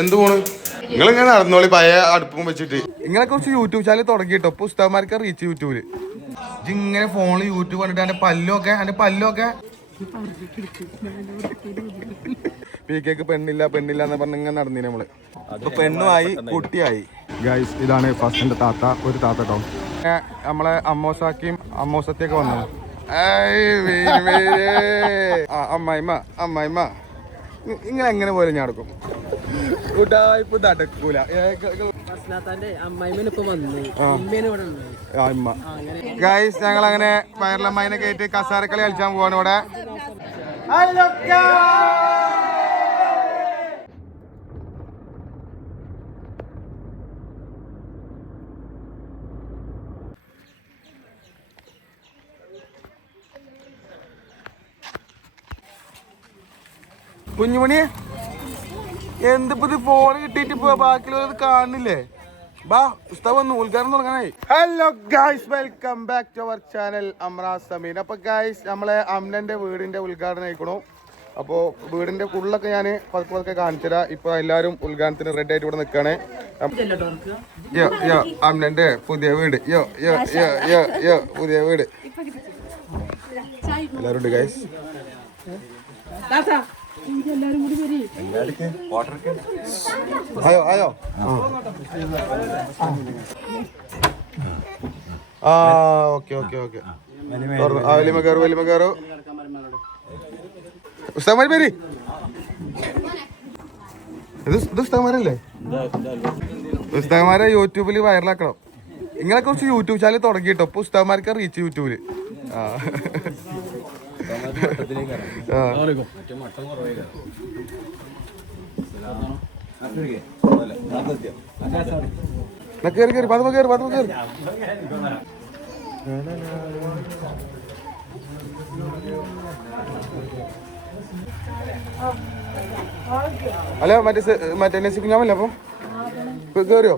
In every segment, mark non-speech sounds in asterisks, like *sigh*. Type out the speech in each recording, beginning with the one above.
എന്ത് പോണ്? നിങ്ങൾ ഇങ്ങനെ നടന്നോളി പഴയ അടുപ്പും വെച്ചിട്ട്. ഇങ്ങനെ കുറച്ച് യൂട്യൂബ് ചാനൽ തുടങ്ങിട്ടോ പുസ്തകമാർക്ക് റീച്ച് യൂട്യൂബിൽ ഇങ്ങനെ ഫോണിൽ യൂട്യൂബ് കണ്ടിട്ട് എന്റെ പല്ലൊക്കെ എന്റെ പല്ലൊക്കെ. പി കേക്ക് പെണ്ണില്ല പെണ്ണില്ല എന്ന് പറഞ്ഞ് ഇങ്ങനെ നടന്നിന് നമ്മൾ. പെണ്ണു പെണ്ണുമായി കുട്ടിയായി. ഗൈസ് ഇതാണ് ഫസ്റ്റിന്റെ താത്ത ഒരു താത്ത കേട്ടോ നമ്മളെ അമ്മോസാക്കിയും അമ്മോസത്തിയൊക്കെ വന്നു. അമ്മായിമ്മ അമ്മായിമ്മ. ഇങ്ങനെ എങ്ങനെ പോലെ ഞാൻ എടുക്കും? കൂട്ടായ്പ നടക്കൂല ഗൈസ് ഞങ്ങൾ അങ്ങനെ. വയറിലമ്മനെ കയറ്റി കസാരക്കളി കളിച്ചാൻ പോവാണ് ഇവിടെ. കുഞ്ഞുമണി എന്തിപ്പോ ഇത് ഫോൺ കിട്ടിയിട്ട് ഇപ്പൊ ബാക്കിയുള്ളത് കാണുന്നില്ലേ? ബാ ഉസ്താവ് വന്നു ഉദ്ഘാടനം തുടങ്ങാനായി. Hello guys welcome back to our channel Amras Sameen അപ്പൊ ഗായ്സ് നമ്മളെ അമ്നന്റെ വീടിന്റെ ഉദ്ഘാടനം ആയിക്കണു. അപ്പോൾ വീടിന്റെ ഉള്ളൊക്കെ ഞാൻ പതുക്കെ പതുക്കെ കാണിച്ചുതരാം ഇപ്പൊ എല്ലാവരും ഉദ്ഘാടനത്തിന് റെഡി ആയിട്ട് ഇവിടെ നിൽക്കുകയാണ് യോ യോ അമ്നന്റെ പുതിയ വീട്. യോ യോ യോ യോ യോ പുതിയ വീട്. എല്ലാവരും ഉണ്ട് ഗായ്സ് അയോ അയോ ആ ഉസ്താമാരി യൂട്യൂബിൽ വൈറലാക്കണം നിങ്ങളെ കുറച്ച് യൂട്യൂബ് ചാനൽ തുടങ്ങിട്ടോ ഇപ്പൊ ഉസ്താമാർക്ക് റീച്ച് യൂട്യൂബിൽ ആ കേറി കേറി പതുമ പതുമ മറ്റേ മറ്റേ നസിക്ക് ഞാമല്ലേ അപ്പം? കയറിയോ കേറിയോ?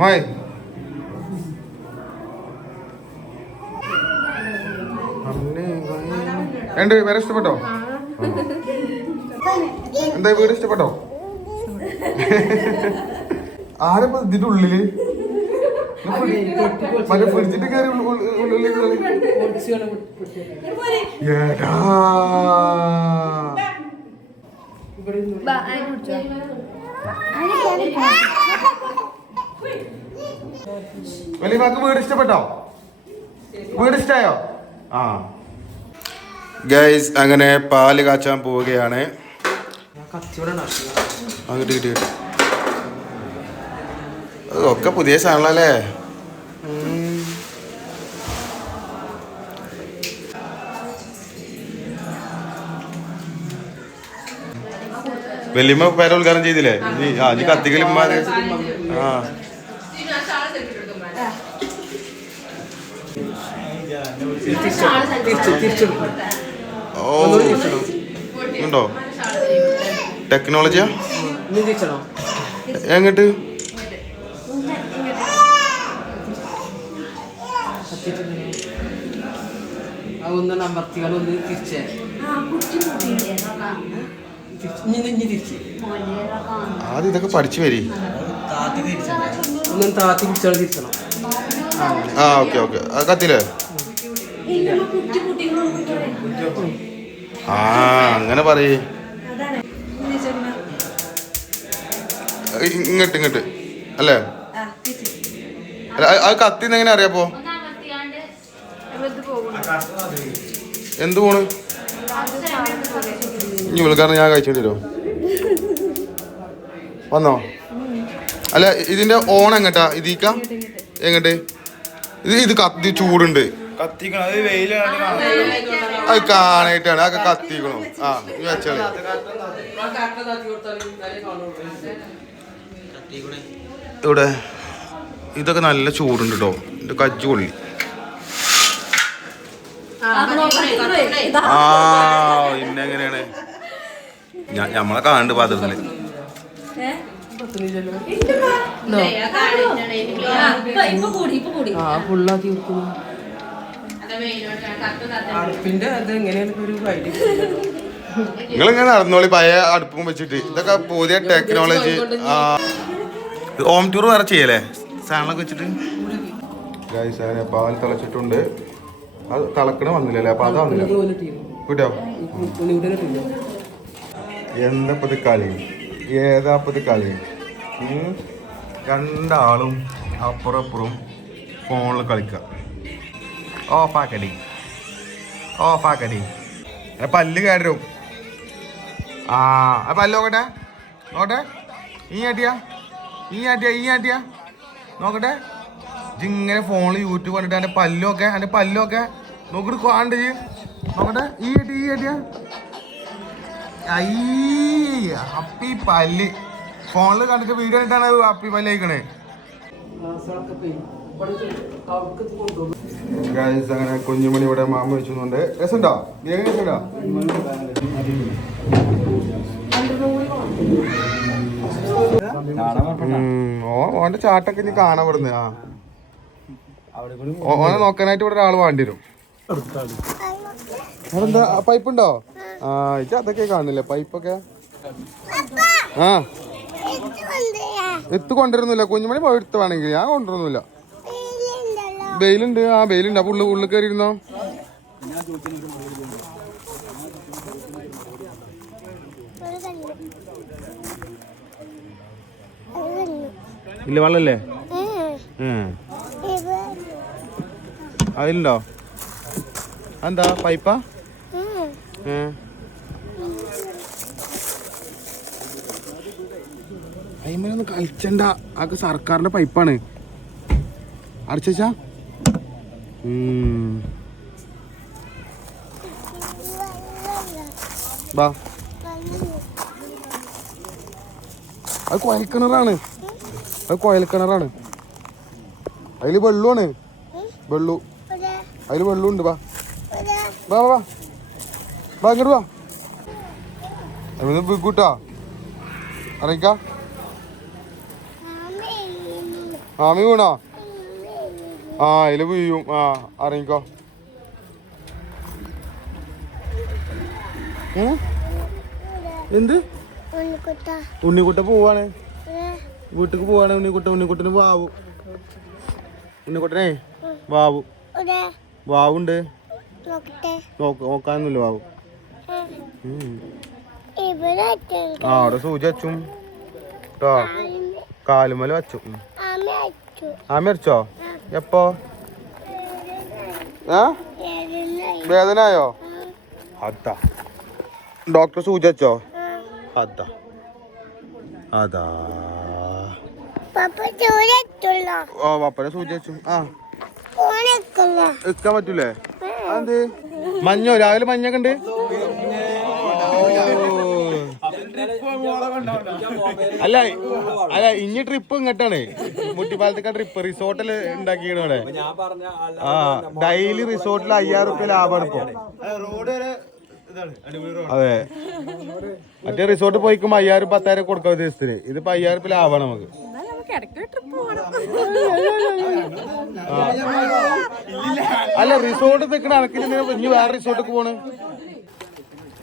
മായി രണ്ട് വേറെ ഇഷ്ടപ്പെട്ടോ? എന്താ വീട് ഇഷ്ടപ്പെട്ടോ? ആരപ്പോ ഇതിന്റെ ഉള്ളിൽ? മറ്റേ ഫ്രിഡ്ജിന്റെ കയറി. വലിയമാക്ക് വീട് ഇഷ്ടപ്പെട്ടോ? വീട് ഇഷ്ടായോ? ആ. ഗൈസ് അങ്ങനെ പാൽ കാച്ചാൻ പോവുകയാണ്. കച്ചവടം അങ്ങോട്ട് കിട്ടി കിട്ടി. ഒക്കെ പുതിയ സാധനങ്ങളല്ലേ? വലിയമ്മ പേരെ ഉദ്ഘാടനം ചെയ്തില്ലേ? നീ ആ നീ കത്തിക്കലിമ്മാര് ആ ഓ. ഉണ്ടോ? ടെക്നോളജിയാ? എങ്ങട്ട്? ഒന്ന് നമ്പർത്തികൾ ഒന്ന് തിരിച്ചേ. ആദ്യം ഇതൊക്കെ പഠിച്ചു വരി. ഒന്നും താത്തി തിരിച്ചാൽ തിരിച്ചണം. ആ ഓക്കെ ഓക്കെ. കത്തില്ലേ ആ അങ്ങനെ പറയേ. ഇങ്ങട്ട് ഇങ്ങട്ട്. അല്ലേ? അത് കത്തിന്ന് എങ്ങനെ അറിയാപ്പോ എന്ത് പോണ്? ഇനി വിളിക്കാറ് ഞാൻ കഴിച്ചോണ്ടി വരുമോ വന്നോ? അല്ല ഇതിന്റെ ഓൺ എങ്ങട്ടാ? ഇതിക്ക? എങ്ങട്ട്? ഇത് ഇത് കത്തി ചൂടുണ്ട്. അത് വെയിലാണ് കാണുന്നത്. അത് കാണായിട്ടാണ് അതൊക്കെ കത്തിക്കണു. ആ വെച്ചാളി. ഇവിടെ ഇതൊക്കെ നല്ല ചൂടുണ്ട് കേട്ടോ ഇത് കജ്ജു കൊള്ളി ആ ഇന്നെങ്ങനെയാണ്? നമ്മളെ കാണുന്നുണ്ട് പാത്രത്തിൽ. നിങ്ങളിങ്ങനെ കൂടി ഇപ്പൊ കൂടി ആ ഫുള്ളാക്കി വെക്കുന്നു അടുപ്പിന്റെ അത് എങ്ങനെയാണ് ഒരു ഐഡിയ നിങ്ങൾ ഇങ്ങനെ നടന്നോളി പഴയ അടുപ്പും വെച്ചിട്ട്. ഇതൊക്കെ പുതിയ ടെക്നോളജി ഓം ഹോം ടൂർ വേറെ ചെയ്യലേ സാധനങ്ങളൊക്കെ വെച്ചിട്ട്? പാൽ തിളച്ചിട്ടുണ്ട്. അത് തിളക്കണ വന്നില്ലല്ലേ അപ്പൊ അത് വന്നില്ല കിട്ടോ? എന്തപ്പത് കളി? ഏതാപ്പത് കളി? രണ്ടാളും അപ്പുറം അപ്പുറം ഫോണിൽ കളിക്ക. ഓഫാക്കടി ഓഫാക്കടി പല്ല് കയറും ആ ആ പല്ല് നോക്കട്ടെ. നോക്കട്ടെ. ഈ ആട്ടിയാ. ഈ ആട്ടിയാ ഈ ആട്ടിയാ. നോക്കട്ടെ. ഇങ്ങനെ ഫോണിൽ യൂട്യൂബ് കണ്ടിട്ട് എന്റെ പല്ലൊക്കെ എന്റെ പല്ലൊക്കെ നോക്കിട്ട് കാണ്ട് നോക്കട്ടെ ഈ ഏട്ടി ഈ ഏട്ടിയാ അയ്യ അപ്പി പല്ല്. ഫോണിൽ കണ്ടിട്ട് വീഡിയോ കണ്ടിട്ടാണ് അപ്പി പല്ല് ഗൈസ് അങ്ങനെ കുഞ്ഞുമണി ഇവിടെ മാമ വെച്ചുണ്ട് രസമുണ്ടോ? രസമുണ്ടോ? ഓ ഓന്റെ ചാട്ടൊക്കെ ഇനി കാണാൻ ആ. ഓനെ നോക്കാനായിട്ട് ഇവിടെ ഒരാൾ വേണ്ടി വരും. എന്താ പൈപ്പ് ഉണ്ടോ? ആ ഇത് അതൊക്കെ കാണില്ലേ പൈപ്പൊക്കെ ആ. എത്ത് കൊണ്ടുവരുന്നില്ല. കുഞ്ഞുമണി പോയി എടുത്ത് വേണമെങ്കിൽ. ഞാൻ കൊണ്ടുവരുന്നില്ല. വെയിലുണ്ട്. ആ വെയിലുണ്ട്. അപ്പൊ ഉള്ളു ഉള്ളിൽ കയറിയിരുന്നോ? ഇല്ല വെള്ളല്ലേ അതിലുണ്ടോ? എന്താ പൈപ്പാ? ഏ. അയിമലൊന്നും കളിച്ചണ്ട. അതൊക്കെ സർക്കാരിന്റെ പൈപ്പാണ്. അടച്ചാ ബാ. അത് കുഴൽക്കിണറാണ് അത് കുഴൽക്കിണറാണ് അതിൽ വെള്ളമാണ് വെള്ളു. അതിൽ വെള്ളമുണ്ട് വാ. വാ വാ വാ. ഇങ്ങോട്ട് വാ. അതൊന്ന് വിക്കൂട്ടാ അറിയിക്ക? ആമി വീണോ? ആ അതിൽ വീഴും. ആ അറിയിക്കോ? എന്ത്? ഉണ്ണിക്കുട്ട പോവാണ്. വീട്ടിക്ക് പോവാണ് ഉണ്ണിക്കുട്ട ഉണ്ണിക്കുട്ടന് വാവു. ഉണ്ണിക്കുട്ടനെ? വാവു. വാവുണ്ട്? നോക്കാന്നില്ല നോക്കാനൊന്നുമില്ല വാവു. ആ അവിടെ സൂചി വച്ചും. കേട്ടോ കാലുമല വച്ചു. ആമ അരച്ചോ എപ്പോ? ആ. വേദനയോ അതാ. ഡോക്ടർ സൂചി വച്ചോ? അതാ. അതാ. ഓ പപ്പനെ സൂചി വച്ചു. ആ. എടുക്കാൻ പറ്റൂലേ? അത് മഞ്ഞോ? രാവിലെ മഞ്ഞൊക്കെ ഉണ്ട്? അല്ല അല്ല ഇനി ട്രിപ്പ് ഇങ്ങോട്ടാണ്. മുട്ടിപ്പാലത്തേക്ക് ട്രിപ്പ് റിസോർട്ടിൽ ഉണ്ടാക്കിയാണ് ഇവിടെ. ആ ഡെയിലി റിസോർട്ടിൽ അയ്യായിരം റുപ്യ ലാഭമാണ് ഇപ്പൊ. അതെ. മറ്റേ റിസോർട്ട് പോയിക്കുമ്പോ അയ്യായിരം പത്തായിരം കൊടുക്കാം ഉദ്ദേശത്തിന് ഇതിപ്പോ അയ്യായിരം റുപ്യ ലാഭമാണ് നമുക്ക്. അല്ല റിസോർട്ട് നിൽക്കണ അനക്കിന് ഇനി വേറെ റിസോർട്ടിക്ക് പോണ്?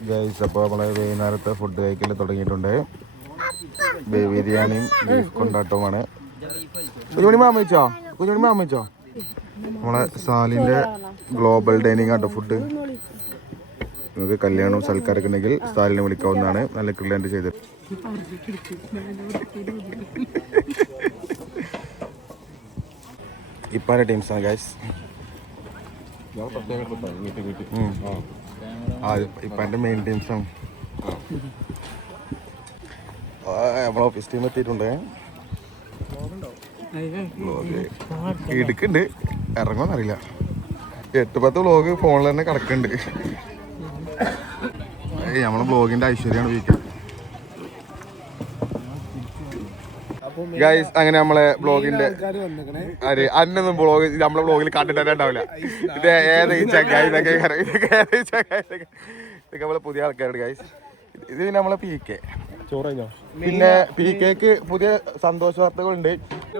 ഗൈസ് അപ്പോൾ നമ്മളെ വൈകുന്നേരത്തെ ഫുഡ് കഴിക്കൽ തുടങ്ങിയിട്ടുണ്ട്. ബിരിയാണിയും ബീഫ് കൊണ്ടാട്ടവുമാണ്. കുഞ്ഞുമണി മാമിച്ചോ കുഞ്ഞുമണി മാമിച്ചോ നമ്മളെ സാലിന്റെ ഗ്ലോബൽ ഡൈനിങ് ആട്ടോ ഫുഡ് നിങ്ങൾക്ക് കല്യാണവും സൽക്കാരൊക്കെ ഉണ്ടെങ്കിൽ സാലിനെ വിളിക്കാവുന്നതാണ്. നല്ല ക്രില്യാൻഡ് ചെയ്ത് ഇപ്പാന്റെ ടീംസാണ് ഗൈസ് ആ ഇപ്പാന്റെ മെയിൻ ടീംസാണ് നമ്മളെ ഓഫീസ് ടീം എത്തിയിട്ടുണ്ട്. ഇടുക്കുണ്ട്. ഇറങ്ങുമെന്ന് അറിയില്ല. എട്ട് പത്ത് വ്ലോഗ് ഫോണിൽ തന്നെ കിടക്കുന്നുണ്ട്. നമ്മളെ ബ്ലോഗിന്റെ ഐശ്വര്യമാണ് വീക്ക ഗൈസ് അങ്ങനെ നമ്മളെ ബ്ലോഗിന്റെ അതെ അന്നൊന്നും ബ്ലോഗ് നമ്മളെ ബ്ലോഗിൽ കണ്ടിട്ട് തന്നെ ഉണ്ടാവില്ല. ഇത് ഏത് ഇതൊക്കെ നമ്മളെ പുതിയ ആൾക്കാരുണ്ട് ഗൈസ് ഇത് പിന്നെ നമ്മളെ പി കെ പിന്നെ പി കെക്ക് പുതിയ സന്തോഷ വാർത്തകളുണ്ട്.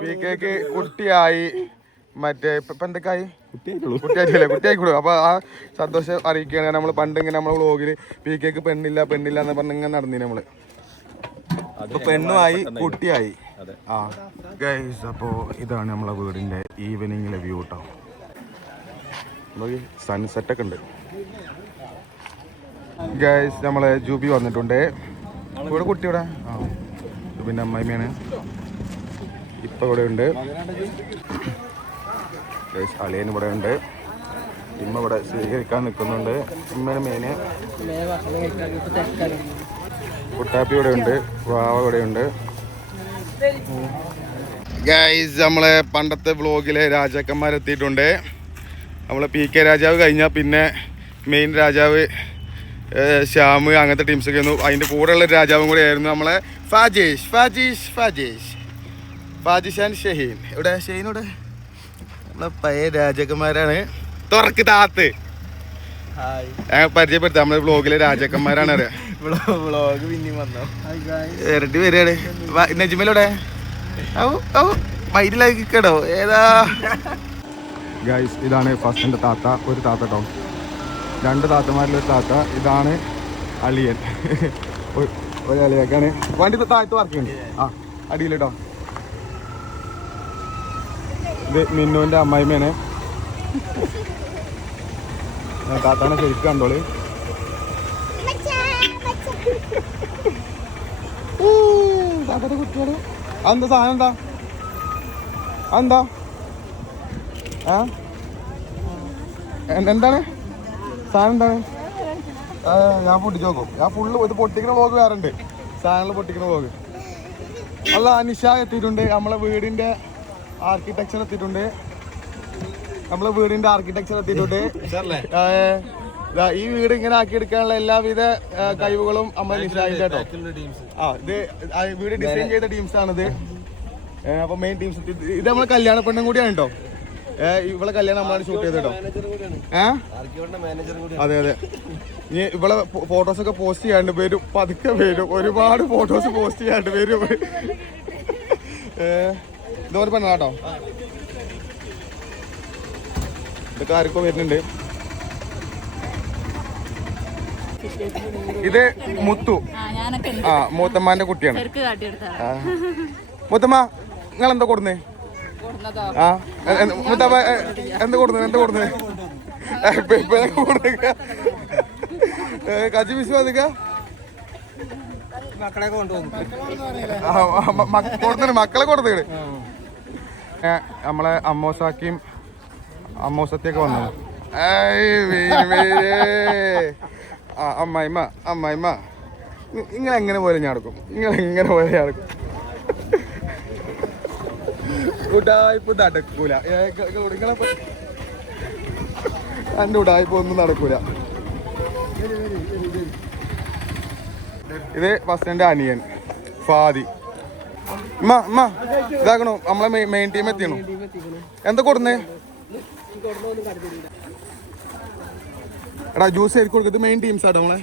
പി കെക്ക് കുട്ടിയായി മറ്റേ ഇപ്പൊ എന്തൊക്കെയായി കുട്ടിയായിട്ടില്ലേ കുട്ടിയായിക്കോളൂ അപ്പൊ ആ സന്തോഷം അറിയിക്കുകയാണ്. നമ്മൾ പണ്ട് ഇങ്ങനെ നമ്മളെ വ്ളോഗിൽ പി കെക്ക് പെണ്ണില്ല പെണ്ണില്ല എന്ന് പറഞ്ഞ് ഇങ്ങനെ നടന്നിന് നമ്മൾ. അപ്പൊ പെണ്ണുമായി കുട്ടിയായി. ആ. ഗൈസ് അപ്പോൾ ഇതാണ് നമ്മളെ വീടിന്റെ ഈവനിങ്ങിലെ വ്യൂ കേട്ടോ ഒക്കെ ഉണ്ട്. ഗൈസ് നമ്മളെ ജൂബി വന്നിട്ടുണ്ട്. ഇവിടെ കുട്ടി ഇവിടെ? ആ. ജൂബിന്റെ അമ്മായിമ്മയാണ്. ഇപ്പൊ ഇവിടെ ഉണ്ട്. ഗൈസ് അളിയൻ ഇവിടെ ഉണ്ട്. ഇമ്മ ഇവിടെ സ്വീകരിക്കാൻ നിൽക്കുന്നുണ്ട്. ഇമ്മയുടെ മെയിന് മേ ഭക്ഷണം കഴിക്കാൻ ഇപ്പൊ തിരക്കാണ് കുട്ടാപ്പി ഇവിടെ ഉണ്ട്. വാവ ഇവിടെ ഉണ്ട്. ഗൈസ് നമ്മളെ പണ്ടത്തെ വ്ളോഗിലെ രാജാക്കന്മാരെത്തിയിട്ടുണ്ട്. നമ്മളെ പി കെ രാജാവ് കഴിഞ്ഞാൽ പിന്നെ മെയിൻ രാജാവ് ശ്യാം ശ്യാമ് അങ്ങനത്തെ ടീംസൊക്കെ ആയിരുന്നു. അതിന്റെ കൂടെയുള്ള ഒരു രാജാവും കൂടെ ആയിരുന്നു നമ്മളെ ഫാജേഷ് ഫാജീഷ് ഫാജേഷ്. ഫാജിഷ് ആൻഡ് ഷഹീൻ. ഇവിടെ ഷഹീൻ ഇവിടെ നമ്മളെ പഴയ രാജാക്കന്മാരാണ്. തുറക്ക് താത്ത്. പരിചയപ്പെടുത്താം. നമ്മളെ വ്ളോഗിലെ രാജാക്കന്മാരാണ് അറിയാം. വ്ളോഗ് പിന്നെയും വന്നോ. ഇരട്ടി വരികയാണ്. നജ്മലോടെ? കേടോ ഏതാ? ഗൈസ് ഇതാണ് ഫസ്റ്റിന്റെ താത്ത ഒരു താത്ത കേട്ടോ രണ്ട് താത്തമാരിലൊരു താത്ത ഇതാണ് അളിയൻ. ഒരു- അളിയൊക്കെയാണ് വണ്ടി താഴ്ത്ത് വർക്കുണ്ട് ആ അടിയിലിട്ടോ. ഇത് മിന്നുവിന്റെ അമ്മായിമ്മയാണ്. താത്താണ് താത്താനെ ശരിക്കും കണ്ടോളി. താത്തയുടെ കുട്ടികൾ. അതെന്താ സാധനം എന്താ? അതെന്താ? ആ? എന്താണ്? സാധനം എന്താണ്? ഞാൻ പൊട്ടിച്ച് നോക്കും. ഞാൻ ഫുള്ള് ഇത് പൊട്ടിക്കുന്ന വ്ളോഗ് വേറെ ഉണ്ട്. സാധനങ്ങൾ പൊട്ടിക്കുന്ന വ്ളോഗ് അല്ല അനിഷ എത്തിയിട്ടുണ്ട്. നമ്മളെ വീടിന്റെ ആർക്കിടെക്ചർ എത്തിയിട്ടുണ്ട്. നമ്മളെ വീടിന്റെ ആർക്കിടെക്ചർ എത്തിയിട്ടുണ്ട്. ഈ വീട് ഇങ്ങനെ ആക്കി എടുക്കാനുള്ള എല്ലാവിധ കഴിവുകളും അമ്മ നിഷായിന്റെ കേട്ടോ ആ ഇത് വീട് ഡിസൈൻ ചെയ്ത ടീംസ് ആണിത്. അപ്പൊ മെയിൻ ടീംസ് ഇത് നമ്മളെ കല്യാണ പെണ്ണും കൂടിയാണ് കേട്ടോ ഇവളെ കല്യാണം നമ്മളാണ് ഷൂട്ട് ചെയ്ത് കേട്ടോ ഏഹ് അതെ അതെ. ഇനി ഇവളെ ഫോട്ടോസ് ഒക്കെ പോസ്റ്റ് ചെയ്യാണ്ട് വരും. പതുക്കെ വരും. ഒരുപാട് ഫോട്ടോസ് പോസ്റ്റ് ചെയ്യാണ്ട് വരും. ഇതോടെ ഇതൊരു പെണ്ണ കേട്ടോ ഇതൊക്കെ ആർക്കോ വരുന്നുണ്ട്. ഇത് മുത്തു. ആ മൂത്തമ്മാന്റെ കുട്ടിയാണ്. മുത്തമ്മ നിങ്ങൾ എന്താ കൊടുന്നേ ആ മുത്തമ്മ എന്ത് കൊടുന്നേ എന്ത് കൊടുന്നേ? കജി മിസ് അതൊക്കെ മക്കളെ കൊടുത്തു മക്കളെ കൊടുത്തേട് നമ്മളെ അമ്മോസാക്കിയും അമ്മോസത്തിയൊക്കെ വന്നു. ഏയ്. അമ്മായിമ്മ അമ്മായിമ്മ. നിങ്ങൾ എങ്ങനെ പോലെ ഞാൻ എടുക്കും? നിങ്ങൾ എങ്ങനെ പോലെ ഞാൻ എടുക്കും? ഉടായ്പ നടക്കൂല. നിങ്ങളെ ഉടായ്പ ഒന്നും നടക്കൂല. ഇത് ഫസ്റ്റിന്റെ അനിയൻ ഫാദി. ഇതാക്കണോ. നമ്മളെ മെയിൻ ടീം എത്തിയണോ എന്താ കൊടുന്നേ? എടാ ജ്യൂസ് ആയിരിക്കും കൊടുക്കുന്നത് മെയിൻ ടീംസ് ആട്ടോ നമ്മളെ.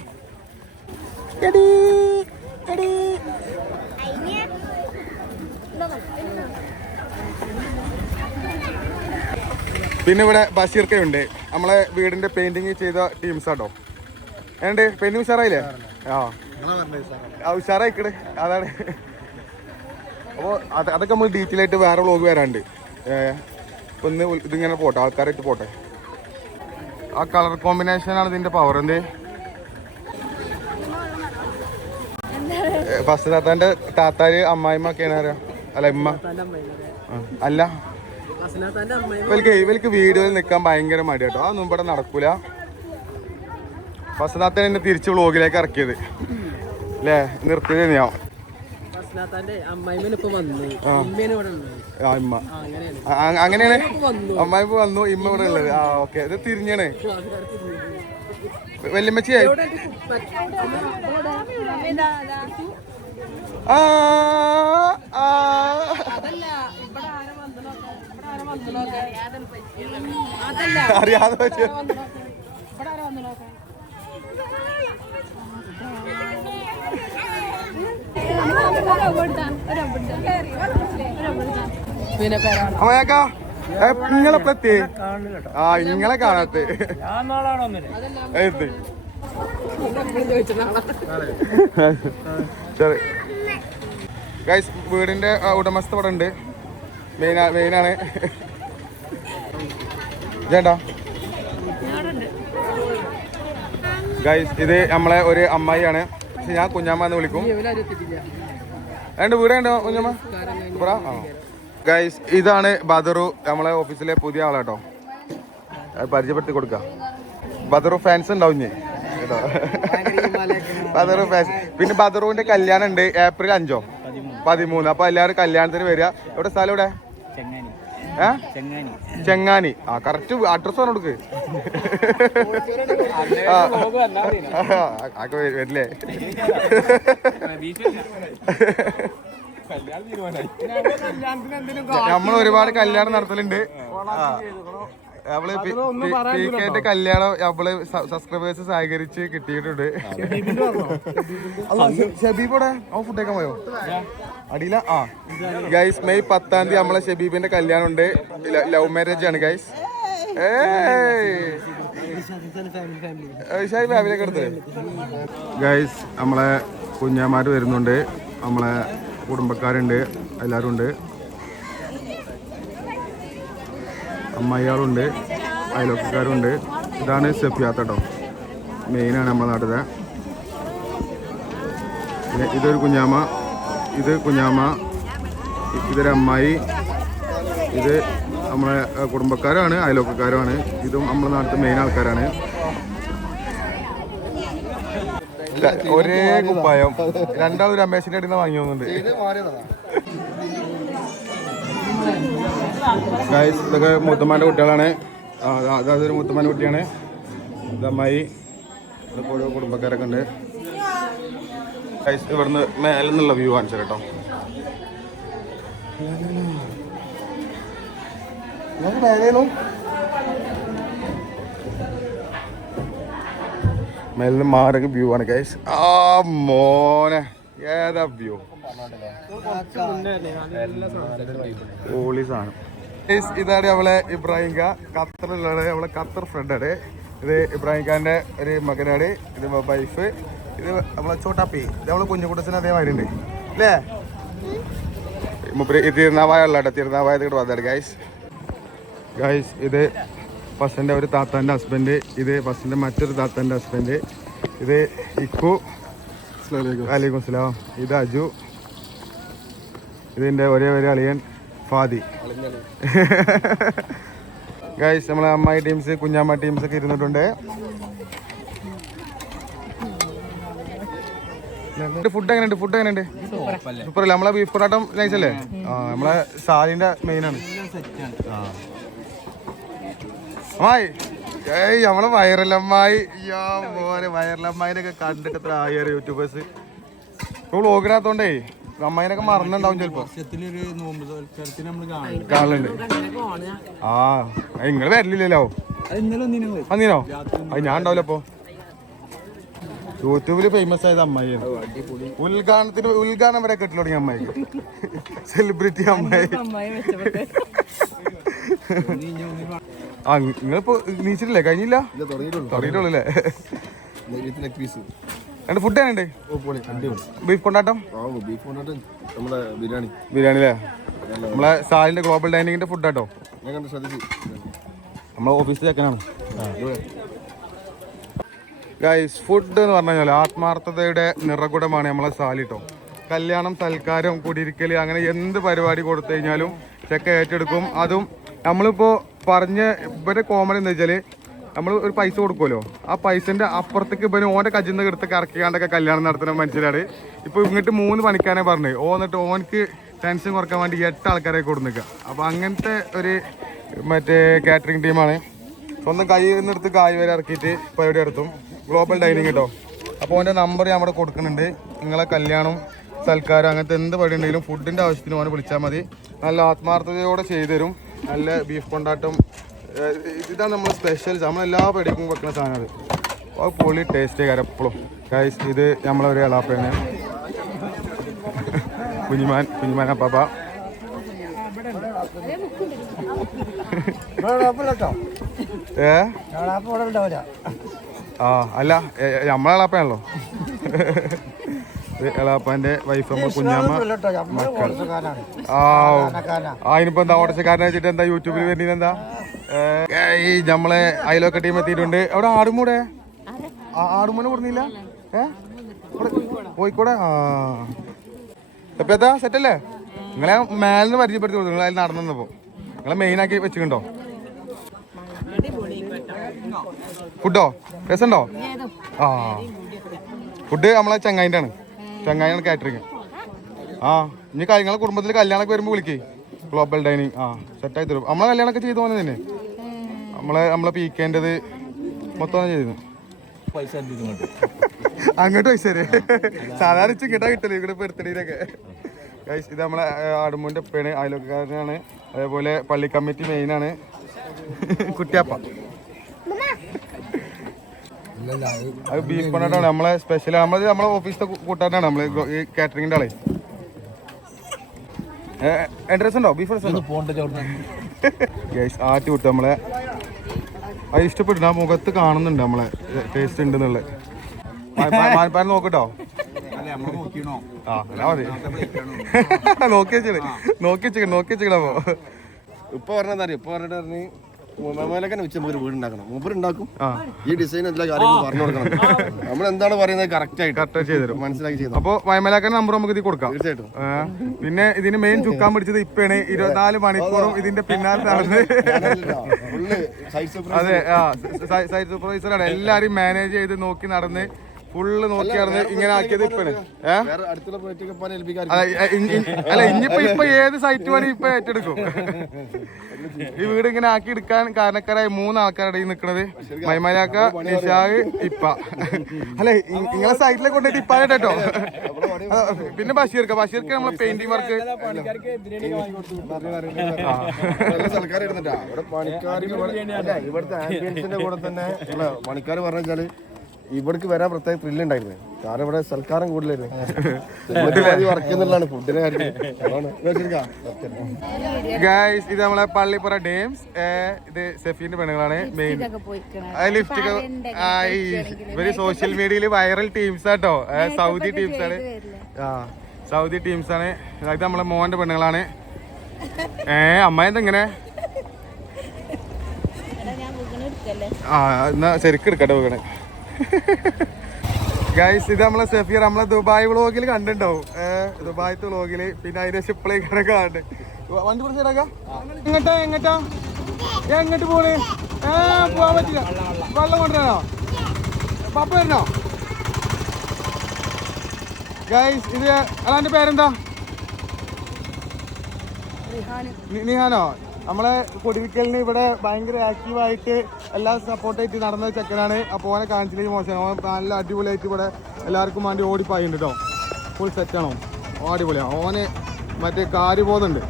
പിന്നെ ഇവിടെ ബഷീർക്കയുണ്ട് നമ്മളെ വീടിന്റെ പെയിന്റിങ് ചെയ്ത ടീംസ് ആട്ടോ. ഏണ്ട് പെയിന്റിങ് ഉഷാറായില്ലേ? ആ. ഉഷാറായിക്കട് അതാണ്. അപ്പോൾ അതൊക്കെ നമ്മൾ ഡീറ്റെയിൽ ആയിട്ട് വേറെ വ്ളോഗ് വരാണ്ട് ഒന്ന് ഇതിങ്ങനെ പോട്ടെ ആൾക്കാരായിട്ട് പോട്ടെ. ആ കളർ കോമ്പിനേഷനാണ് ഇതിന്റെ പവർ എന്ത്? ഫസ്റ്റ് താത്താന്റെ താത്താര് അമ്മായിമ്മ ഒക്കെയാണ് അറിയാം അല്ല ഇമ്മ. അല്ല. ഇവൽക്ക് ഇവൽക്ക് വീഡിയോയിൽ നിൽക്കാൻ ഭയങ്കര മടി കേട്ടോ അതൊന്നും ഇവിടെ നടക്കൂല. ഫസ്റ്റ് താത്തൻ എന്നെ തിരിച്ച് വ്ളോഗിലേക്ക് ഇറക്കിയത്. അല്ലേ നിർത്തിയത് അസനാത്താന്റെ അമ്മായിമേന് വന്നു. ആ ഇമ്മ. അങ്ങനെയാണ്. അമ്മായിപ്പ വന്നു. ഇമ്മ ഇവിടെ ഉള്ളത്. ആ ഓക്കെ. ഇത് തിരിഞ്ഞാണ്. ഒരു ആ അറിയാതെ പറ്റിയ അമ്മയാക്കാ നിങ്ങളെപ്പത്തി ആ നിങ്ങളെ കാണാത്ത. എന്ത്? ശരി ഗൈസ് വീടിന്റെ ഉടമസ്ഥ ഇവിടെ ഉണ്ട്. മെയിൻ മെയിനാണ് ചേട്ടാ ഗൈസ് ഇത് നമ്മളെ ഒരു അമ്മായിയാണ്. പക്ഷെ ഞാൻ കുഞ്ഞാമ്മ എന്ന് വിളിക്കും. രണ്ട് വീട് ഉണ്ടോ കുഞ്ഞമ്മ? പറ ആ. ഗൈസ് ഇതാണ് ബദറു നമ്മളെ ഓഫീസിലെ പുതിയ ആളാട്ടോ പരിചയപ്പെടുത്തി കൊടുക്ക ബദറു ഫാൻസ് ഉണ്ടാവും ഇനി കേട്ടോ ബദറു ഫാൻസ് പിന്നെ ബദറുവിന്റെ കല്യാണം ഉണ്ട് ഏപ്രിൽ അഞ്ചോ പതിമൂന്ന് അപ്പൊ എല്ലാവരും കല്യാണത്തിന് വരിക എവിടെ സ്ഥലം ഇവിടെ ചെങ്ങാനി ആ കറക്റ്റ് അഡ്രസ് പറഞ്ഞു കൊടുക്ക് ആക്കെ വരും- വരില്ലേ നമ്മൾ ഒരുപാട് കല്യാണം നടത്തലുണ്ട്. അവൾ പി കല്യാണം നമ്മൾ സബ്സ്ക്രൈബേഴ്സ് സഹകരിച്ച് കിട്ടിയിട്ടുണ്ട്. ഷബീബോടെ അവൻ ഫുഡ് കഴിക്കാൻ പോയോ? അടിയില? ആ. ഗൈസ് മെയ് പത്താം തീയതി നമ്മളെ ഷബീബിന്റെ കല്യാണം ഉണ്ട് ലവ് മാരേജ് ആണ് ഗൈസ് ഫാമിലിയൊക്കെ എടുത്ത്. ഗൈസ് നമ്മളെ കുഞ്ഞാമാര് വരുന്നുണ്ട്. നമ്മളെ കുടുംബക്കാരുണ്ട് എല്ലാവരും ഉണ്ട് അമ്മയാളുണ്ട് അയൽവക്കക്കാരുണ്ട്. ഇതാണ് സെഫിയാത്ത കേട്ടോ. മെയിനാണ് നമ്മുടെ നാട്ടിലെ. പിന്നെ ഇതൊരു കുഞ്ഞാമ്മ ഇത് കുഞ്ഞാമ്മ ഇ- ഇതൊരു അമ്മായി ഇത് നമ്മളെ കുടുംബക്കാരാണ് അയൽവക്കക്കാരുമാണ് ഇതും നമ്മുടെ നാട്ടിലെ മെയിൻ ആൾക്കാരാണ്. ഒരേ കുപ്പായം. *laughs* രണ്ടാമത് രമേശിന്റെ അടിയിൽ നിന്ന് വാങ്ങി പോകുന്നുണ്ട് ഗൈസ് ഇതൊക്കെ മുത്തമ്മാന്റെ കുട്ടികളാണ്. അതായത് ഒരു അതൊരു മൂത്തമ്മാന്റെ കുട്ടിയാണ്. അമ്മായി. ഇതൊക്കെ ഓരോ കുടുംബക്കാരൊക്കെ ഉണ്ട്. ഗൈസ് ഇവിടുന്ന് മേലെ നിന്നുള്ള വ്യൂ കാണിച്ചു കേട്ടോ. മേലിന് മാറൊക്കെ വ്യൂ ആണ് ഗൈസ് ആ മോനെ. ഏതാ വ്യൂ ഓളി സാധനം. ഇതാണ് അവളെ ഇബ്രാഹിം ഖാ ഖത്തറിലാണ് അവളെ ഖത്തർ ഫ്രണ്ടാണ് ഇത് ഇബ്രാഹിം ഖാന്റെ ഒരു മകനാണ്. ഇത് വൈഫ് ഇത് നമ്മളെ ചോട്ടാപ്പി. ഇത് നമ്മളെ കുഞ്ഞുകുട്ടത്തിന് അതേമാതിരി ഉണ്ട്. അല്ലേ? ഈ തിരുനാവായ ഉള്ള തിരുനാവായത് കൂടെ വന്നത് ഗൈസ് ഗൈസ് ഇത് ഫസ്റ്റിന്റെ ഒരു താത്താന്റെ ഹസ്ബൻഡ് ഇത് ഫസ്റ്റിന്റെ മറ്റൊരു താത്താന്റെ ഹസ്ബൻഡ് ഇത് ഇക്കു അലൈക്കും. സ്ലാം ഇത് അജു. ഇതിന്റെ ഒരേ ഒരു അളിയൻ ഫാദി. ഗൈസ് നമ്മളെ അമ്മായി ടീംസ് കുഞ്ഞാമ്മ ടീംസ് ഒക്കെ ഇരുന്നിട്ടുണ്ട്. ഫുഡ് എങ്ങനെയുണ്ട്? ഫുഡ് എങ്ങനെയുണ്ട്? സൂപ്പർ അല്ലേ നമ്മളെ ബീഫ് പൊറാട്ടം നൈസല്ലേ അല്ലേ? ആ. നമ്മളെ സാലിന്റെ മെയിൻ ആണ്. ആ. അമ്മായി. ഏയ് നമ്മളെ വൈറലമ്മായി. യാ മോനെ വൈറലമ്മായിനൊക്കെ കണ്ടിട്ട് എത്ര ആയിരം യൂട്യൂബേഴ്സ് ഇപ്പോൾ വ്ളോഗിനകത്തോണ്ടേ അമ്മായിനൊക്കെ മറന്നുണ്ടാവും ചിലപ്പോ. കാണലുണ്ട്. ആ നിങ്ങൾ വരലില്ലല്ലോ. വന്നീനോ അത് ഞാൻ ഉണ്ടാവില്ല അപ്പൊ യൂട്യൂബിൽ ഫേമസ് ആയത് അമ്മായി. ഉദ്ഘാടനത്തിന് ഉദ്ഘാടനം വരെ കെട്ടിൽ തുടങ്ങിയ അമ്മായി. *laughs* സെലിബ്രിറ്റി അമ്മായി. ആ നിങ്ങളിപ്പോ നീച്ചിട്ടില്ലേ? കഴിഞ്ഞില്ല? തുടങ്ങിയിട്ടുള്ളൂ. അല്ലേ രണ്ട് ഫുഡ് എങ്ങനെയുണ്ട് ബീഫ് കൊണ്ടാട്ടം? ബിരിയാണി. ബിരിയാണി അല്ലേ? നമ്മളെ സാലിന്റെ ഗ്ലോബൽ ഡൈനിങ്ങിന്റെ ഫുഡ് ആട്ടോ. നമ്മളെ ഓഫീസിൽ ചെക്കനാണ്. ഗൈസ് ഫുഡ് എന്ന് പറഞ്ഞു കഴിഞ്ഞാൽ ആത്മാർത്ഥതയുടെ നിറകുടമാണ് നമ്മളെ സാലിട്ടോ കല്യാണം സൽക്കാരം കുടിയിരിക്കൽ അങ്ങനെ എന്ത് പരിപാടി കൊടുത്തു കഴിഞ്ഞാലും ചെക്ക ഏറ്റെടുക്കും. അതും നമ്മളിപ്പോൾ പറഞ്ഞ ഇവരെ കോമൺ എന്താ വെച്ചാൽ നമ്മൾ ഒരു പൈസ കൊടുക്കുമല്ലോ. ആ പൈസന്റെ അപ്പുറത്തേക്ക് ഇവന് ഓന്റെ കജിന്ന് എടുത്ത് കറക്കിക്കാണ്ടൊക്കെ കല്യാണം നടത്തുന്ന മനുഷ്യരാണ്. ഇപ്പോൾ ഇങ്ങോട്ട് മൂന്ന് പണിക്കാനെ പറഞ്ഞു. ഓ എന്നിട്ട് ഓനക്ക് ടെൻഷൻ കുറയ്ക്കാൻ വേണ്ടി എട്ട് ആൾക്കാരെ കൊടുക്കുക അപ്പോൾ അങ്ങനത്തെ ഒരു മറ്റേ കാറ്ററിംഗ് ടീമാണ് സ്വന്തം കയ്യിൽ നിന്നെടുത്ത് കായ് വരെ ഇറക്കിയിട്ട് പരിപാടി നടത്തും ഗ്ലോബൽ ഡൈനിങ് കേട്ടോ അപ്പോൾ ഓന്റെ നമ്പർ ഞാൻ അവിടെ കൊടുക്കുന്നുണ്ട്. നിങ്ങളെ കല്യാണം സൽക്കാരം അങ്ങനത്തെ എന്ത് പരിപാടി ഉണ്ടെങ്കിലും ഫുഡിന്റെ ആവശ്യത്തിന് ഓനെ വിളിച്ചാൽ മതി. നല്ല ആത്മാർത്ഥതയോടെ ചെയ്തു തരും നല്ല ബീഫ് കൊണ്ടാട്ടം. ഇതാണ് നമ്മൾ സ്പെഷ്യൽ നമ്മളെല്ലാ പരിപാടിക്കും വെക്കുന്ന സാധനം അത്. പൊളി ടേസ്റ്റ് കാര്യം എപ്പോഴും ഗൈസ് ഇത് നമ്മളൊരു എളാപ്പയാണ് കുഞ്ഞിമാൻ കുഞ്ഞിമാൻ അപ്പാപ്പ. ഏ? ആ അല്ല നമ്മളെ എളാപ്പയാണല്ലോ. എളാപ്പാന്റെ വൈഫ് അമ്മ കുഞ്ഞാമ്മ മക്കൾ. ആ അതിനിപ്പോ എന്താ ഓടച്ചക്കാരനെ വെച്ചിട്ട് എന്താ യൂട്യൂബിൽ വരുന്നത് എന്താ? ഈ നമ്മളെ അയലൊക്കെ ടീം എത്തിയിട്ടുണ്ട്. അവിടെ ആടുമൂടെ? ആടുമൂനെ കൊടുന്നില്ല ഏ? കോഴിക്കോട്? ആ. ഇപ്പൊ എന്താ സെറ്റല്ലേ നിങ്ങളെ മേലിന് പരിചയപ്പെടുത്തി കൊടുത്തു. നിങ്ങൾ അതിൽ നടന്നപ്പോ നിങ്ങളെ മെയിൻ ആക്കി വെച്ചിട്ടുണ്ടോ? ഫുഡോ? രസമുണ്ടോ? ആ. ഫുഡ് നമ്മളെ ചങ്ങായിന്റെ ആണ് ചങ്ങായിയാണ് കാറ്ററിങ് ആ ഇനി കാര്യങ്ങളെ കുടുംബത്തിൽ കല്യാണമൊക്കെ വരുമ്പോൾ വിളിക്കേ. ഗ്ലോബൽ ഡൈനിങ് ആ സെറ്റായി തരും. നമ്മളെ കല്യാണമൊക്കെ ചെയ്തു പോകുന്നത് തന്നെ. നമ്മളെ നമ്മളെ പീക്കേണ്ടത് മൊത്തം ചെയ്തു. അങ്ങോട്ട് പൈസ തരേ. സാധാരണ ഇങ്ങോട്ടാ കിട്ടൽ ഇവിടെ പെരുത്തടിയിലൊക്കെ ഇത് നമ്മളെ ആടുമ്പോന്റെ ഉപ്പയാണ് അയൽവക്കാരനാണ് അതേപോലെ പള്ളി കമ്മിറ്റി മെയിനാണ് കുട്ടിയപ്പ. അത് ബീഫ് കൊണ്ടാണ് നമ്മളെ സ്പെഷ്യൽ നമ്മളത് നമ്മളെ ഓഫീസിലെ കൂട്ടാനാണ് നമ്മൾ ഈ കാറ്ററിംഗിന്റെ ആളെ. ഡ്രസ് ഉണ്ടോ? ബീഫ് ഡ്രസ് ആറ്റി ആട്ടി വിട്ടു നമ്മളെ. അത് ഇഷ്ടപ്പെട്ടു ആ മുഖത്ത് കാണുന്നുണ്ട് നമ്മളെ. ടേസ്റ്റ് ഉണ്ടെന്നുള്ളത്. മാനപ്പാൻ നോക്കട്ടോ? ആ മതി. *laughs* നോക്കി വെച്ചേ നോക്കി വെച്ചേ നോക്കി വെച്ചേ ഇപ്പൊ പറഞ്ഞാ ഇപ്പൊ പറഞ്ഞിട്ട് പറഞ്ഞ് മൂന്നാമേലൊക്കെ വെച്ച് നമുക്ക് മൂപ്പർ ഉണ്ടാക്കും. ഈ ഡിസൈൻ എല്ലാ കാര്യങ്ങളും പറഞ്ഞു കൊടുക്കണം. നമ്മൾ എന്താണ് പറയുന്നത്? കറക്റ്റ് ആയിട്ട്. കറക്റ്റ് ചെയ്തു മനസ്സിലാക്കി ചെയ്തു? അപ്പൊ വയമലാക്കാൻ നമ്പർ നമുക്ക് ഇത് കൊടുക്കാം. തീർച്ചയായിട്ടും. പിന്നെ ഇതിന് മെയിൻ ചുക്കാൻ പിടിച്ചത് ഇപ്പാണ് ഇരുപത്തിനാല് മണിക്കൂറും ഇതിന്റെ പിന്നാലെ നടന്ന്. അതെ സൈറ്റ് സൂപ്പർവൈസറാണ് എല്ലാരും മാനേജ് ചെയ്ത് നോക്കി നടന്ന് ഫുള്ള് നോക്കിയാർന്ന് ഇങ്ങനെ ആക്കിയത് ഇപ്പന്. അല്ല ഇനിയിപ്പോ ഇപ്പൊ ഏത് സൈറ്റ് വേണേ ഇപ്പൊ ഏറ്റെടുക്കും. ഈ വീട് ഇങ്ങനെ ആക്കി എടുക്കാൻ കാരണക്കാരായ മൂന്ന് ആൾക്കാരുടെ നിക്കണത്. നിൽക്കുന്നത് മൈമലാക്ക നിഷാഗ് ഇപ്പ. അല്ലെ നിങ്ങളെ സൈറ്റിലെ കൊണ്ടുപോയിട്ട് ഇപ്പാനായിട്ട് കേട്ടോ പിന്നെ ബഷീർക്ക്. ബഷീർക്ക് നമ്മളെ പെയിന്റിംഗ് വർക്ക് ഇവിടുത്തെ ആംബിയൻസിന്റെ കൂടെ തന്നെ പണിക്കാർ പറഞ്ഞു വെച്ചാൽ ഇവിടേക്ക് വരാൻ പ്രത്യേക ത്രില്ല് ഉണ്ടായിരുന്നു. കാരണം ഇവിടെ സൽക്കാരം കൂടുതലായിരുന്നു. വർക്ക് എന്നുള്ളതാണ് ഫുഡിന്റെ കാര്യം. ഗായ്സ്. ഇത് നമ്മളെ പള്ളിപ്പുറ ഡേംസ്. ഇത് സെഫീന്റെ പെണ്ണുങ്ങളാണ് മെയിൻ ലിഫ്റ്റ് ഇവർ സോഷ്യൽ മീഡിയയിൽ വൈറൽ ടീംസ് ആട്ടോ സൗദി ടീംസ് ആണ്. ആ സൗദി ടീംസ് ആണ്. അതായത് നമ്മളെ മോന്റെ പെണ്ണുങ്ങളാണ്. ഏ അമ്മ എന്തെങ്ങനെ ആ എന്നാ ശരിക്കും എടുക്കട്ടെ വീണ് ഗൈസ് ഇത് നമ്മളെ സഫീർ നമ്മളെ ദുബായ് വ്ളോഗിൽ കണ്ടിണ്ടാവും ദുബായത്തെ വ്ളോഗിൽ പിന്നെ അതിന്റെ ഷിപ്പിളേക്കാണ് കണക്കാണ്ട് വണ്ടി കുറച്ച് എങ്ങട്ടാ എങ്ങട്ടാ? എങ്ങോട്ട് പോണ്? ഏ പോവാൻ പറ്റില്ല. വെള്ളം കൊണ്ടുവരാനോ? പപ്പ വരണോ ഗൈസ് ഇത് അല്ലാന്റെ പേരെന്താ? നിഹാനോ? നമ്മളെ കൊടിവിക്കലിന് ഇവിടെ ഭയങ്കര ആക്റ്റീവായിട്ട് എല്ലാം സപ്പോർട്ടായിട്ട് നടന്ന ചെക്കനാണ്. അപ്പോൾ ഓനെ കാണിച്ചില്ലെങ്കിൽ മോശം. ഓൻ നല്ല അടിപൊളിയായിട്ട് ഇവിടെ എല്ലാവർക്കും വേണ്ടി ഓടിപ്പായിട്ടുണ്ട് കേട്ടോ ഫുൾ സെറ്റാണോ ഓ അടിപൊളിയാണ് ഓന് മറ്റേ കാര്യബോധമുണ്ട്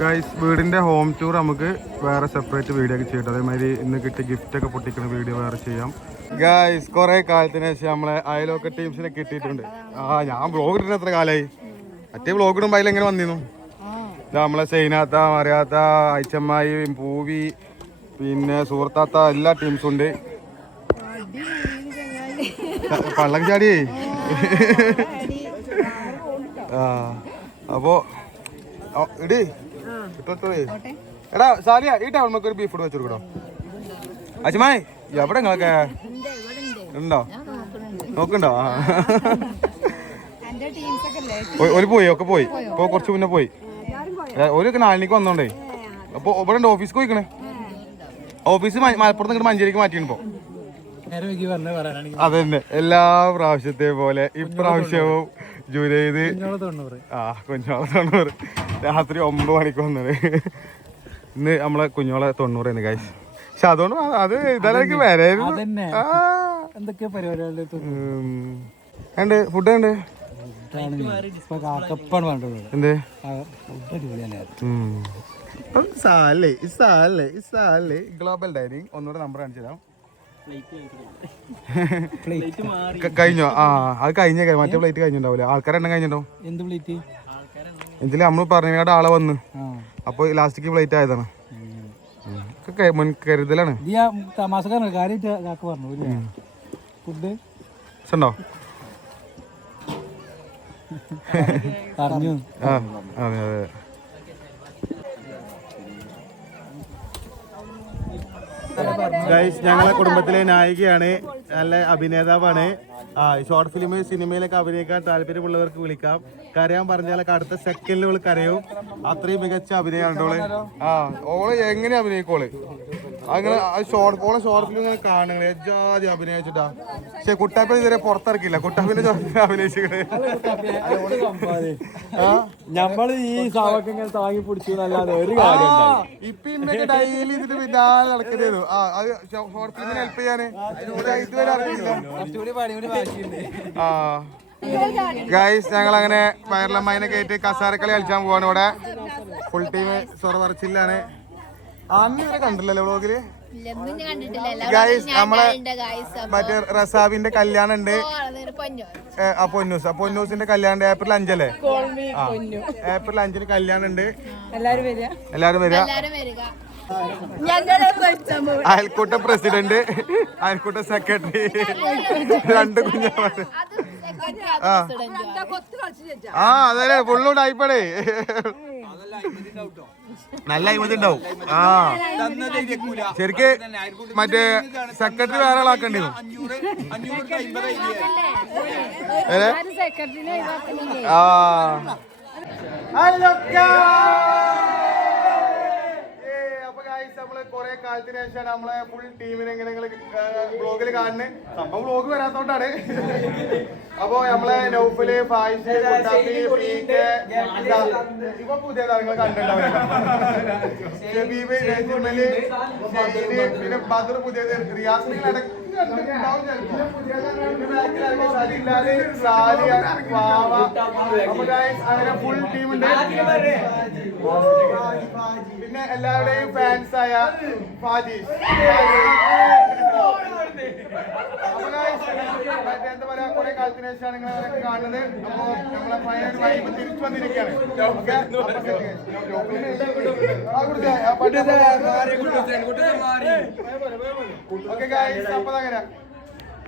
ഗൈസ് വീടിന്റെ ഹോം ടൂർ നമുക്ക് വേറെ സെപ്പറേറ്റ് വീഡിയോ ഒക്കെ ചെയ്യട്ടെ. അതേമാതിരി ഇന്ന് കിട്ടിയ ഗിഫ്റ്റ് ഒക്കെ പൊട്ടിക്കുന്ന വീഡിയോ വേറെ ചെയ്യാം. ഗൈസ് കുറേ കാലത്തിന് ശേഷം നമ്മളെ അയലോക്ക ടീംസിനെ കിട്ടിയിട്ടുണ്ട്. ആ ഞാൻ ബ്ലോഗ് ഇട്ടിട്ട് എത്ര കാലമായി മറ്റേ ബ്ലോഗ് ഇടുമ്പോൾ അതിലെങ്ങനെ വന്നിരുന്നു നമ്മളെ സൈനാത്ത മറിയാത്ത അയച്ചമ്മായി പൂവി പിന്നെ സുഹൃത്താത്ത എല്ലാ ടീംസും ഉണ്ട്. പള്ളം ചാടി. ആ അപ്പോ ഇടി. എടാ സാലിയ ഈ ടൗൺ നമുക്ക് ഒരു ബീഫ് ഫുഡ് കൊടുക്കണോ അച്ഛമായി എവിടെ നിങ്ങളൊക്കെ ഉണ്ടോ? നോക്കണ്ടോ? ഒരു പോയി ഒക്കെ പോയി. ഇപ്പൊ കുറച്ച് മുന്നേ പോയി. ഒരു നാലിനിക്ക് വന്നോണ്ടേ. അപ്പൊ ഇവിടെ ഉണ്ട് ഓഫീസിൽ പോയിക്കണേ? ഓഫീസ് മലപ്പുറത്ത് ഇങ്ങോട്ട് മഞ്ചേരിക്ക് മാറ്റിയിപ്പോ നേരെ തന്നെ എല്ലാ പ്രാവശ്യത്തെ പോലെ ഇപ്രാവശ്യവും ജൂലൈത് ആ കുഞ്ഞോളെ തൊണ്ണൂറ്. രാത്രി ഒമ്പത് മണിക്ക് വന്നത്. ഇന്ന് നമ്മളെ കുഞ്ഞോളെ തൊണ്ണൂറ് തൊണ്ണൂറായിരുന്നു കാശ് പക്ഷെ അതുകൊണ്ട് അത് ഇതാലേക്ക് വരായിരുന്നു. എന്തൊക്കെയാ പരിപാടികളുടെ ഫുഡ് ഉണ്ട് ഇപ്പൊ കാക്കപ്പാണ് വേണ്ടത്. എന്ത്? സാലേ സാലേ സാലേ. ഗ്ലോബൽ ഡൈനിങ് ഒന്നുകൂടെ നമ്പർ കാണിച്ചു തരാം. പ്ലേറ്റ് മാറി. ക- കഴിഞ്ഞോ? ആ അത് കഴിഞ്ഞ മറ്റേ പ്ലേറ്റ് കഴിഞ്ഞിട്ടുണ്ടാവില്ല ആൾക്കാരെ എണ്ണം കഴിഞ്ഞിട്ടുണ്ടാവും എന്ത് പ്ലേറ്റ് ഇതിൽ നമ്മൾ പറഞ്ഞ ആളെ വന്ന്. അപ്പോൾ ലാസ്റ്റിക്ക് പ്ലേറ്റ് ആയതാണ്. ഒക്കെ മുൻ കരുതലാണ്. ഇത് തമാശക്കാരൻ കാര്യമായിട്ട് കാക്ക പറഞ്ഞു ഫുഡ് ഉണ്ടോ പറഞ്ഞു ആ അതെ അതെ. ഗൈസ് ഞങ്ങളെ കുടുംബത്തിലെ നായികയാണ് നല്ല അഭിനേതാവാണ്. ആ ഷോർട്ട് ഫിലിം സിനിമയിലൊക്കെ അഭിനയിക്കാൻ താല്പര്യമുള്ളവർക്ക് വിളിക്കാം കരയാൻ പറഞ്ഞാലൊക്കെ അടുത്ത സെക്കൻഡിൽ ഇവൾ കരയും അത്രയും മികച്ച അഭിനയമാണ് ഓൾ ആ ഓൾ എങ്ങനെ അഭിനയിക്കോൾ അങ്ങനെ ഷോർട്ട് ഓളെ ഷോർട്ട് ഫിലിം ഇങ്ങനെ കാണുന്നത് എജാതി അഭിനയിച്ചിട്ടാ പക്ഷെ കുട്ടാപ്പൻ ഇതുവരെ പുറത്തിറക്കില്ല കുട്ടാപ്പിന്റെ ഷോർട്ട് അഭിനയിച്ചിട്ട് ആ നമ്മൾ ഈ സാവൊക്കെ ഇങ്ങനെ താങ്ങി പിടിച്ചു ഒരു ഇപ്പൊ ഇന്നൊക്കെ ഡെയിലി ഇതിന്റെ പിന്നാലെ നടക്കുന്നേനു ആ അത് ഷോർട്ട് ഫിലിമിന് ഹെൽപ്പ് ചെയ്യാന് ഇതുവരെ അറിയില്ല ആ. ഗൈസ് ഞങ്ങൾ അങ്ങനെ വയർലമ്മനെ കയറ്റി കസാരക്കളി കളിക്കാൻ പോവാണ് ഇവിടെ. ഫുൾ ടീം സൊറ പറച്ചില്ലാണ്. അന്ന് ഇവരെ കണ്ടില്ലല്ലോ വ്ളോഗിൽ ഇല്ലെന്നും കണ്ടിട്ടില്ല. ഗൈസ് നമ്മളെ ഗായ്സ് മറ്റേ റസാബിന്റെ കല്യാണം ഉണ്ട്. ആ പൊന്നൂസ്. ആ പൊന്നൂസിന്റെ കല്യാണം ഏപ്രിൽ അഞ്ചല്ലേ? ഏപ്രിൽ അഞ്ചിന് കല്യാണം ഉണ്ട്. എല്ലാരും വരിക. എല്ലാരും വരിക. അയൽക്കൂട്ട പ്രസിഡന്റ് അയൽക്കൂട്ട സെക്രട്ടറി രണ്ട് ചേച്ചാ ആ. അതല്ലേ ഫുള്ളൂടെ ആയിപ്പടേ നല്ല അഴിമതി ഉണ്ടാവും ആ. ശരിക്ക് മറ്റേ സെക്രട്ടറി വേറെ ആളാക്കേണ്ടി വരും. ആ ഹലോ അപ്പൊ ഗായ്സ് നമ്മൾ കൊറേ കാലത്തിന് ശേഷമാണ് നമ്മളെ ഫുൾ ടീമിനെ എങ്ങനെ ബ്ലോഗിൽ കാണുന്നത് സംഭവം ബ്ലോഗ് വരാത്തോണ്ടാണ്. അപ്പൊ നമ്മളെ നൗഫൽ ഫായിഷ് ഇപ്പൊ പുതിയ നിങ്ങൾ കണ്ടിട്ടുണ്ടാവില്ല. പിന്നെ ബദർ പുതിയത് റിയാസ് guys, അങ്ങനെ ഫുൾ ടീമുണ്ട് പിന്നെ എല്ലാവരുടെയും ഫാൻസ് ആയ ഫാജീഷ് എന്താ പറയാ കുറെ കാലത്തിന് ശേഷമാണ് നിങ്ങൾ അവരൊക്കെ കാണുന്നത്. അപ്പൊ നമ്മളെ പഴയ വൈബ് തിരിച്ചു വന്നിരിക്കുകയാണ്. ഓക്കെ? ഗായ്സ് അപ്പൊ അങ്ങനെ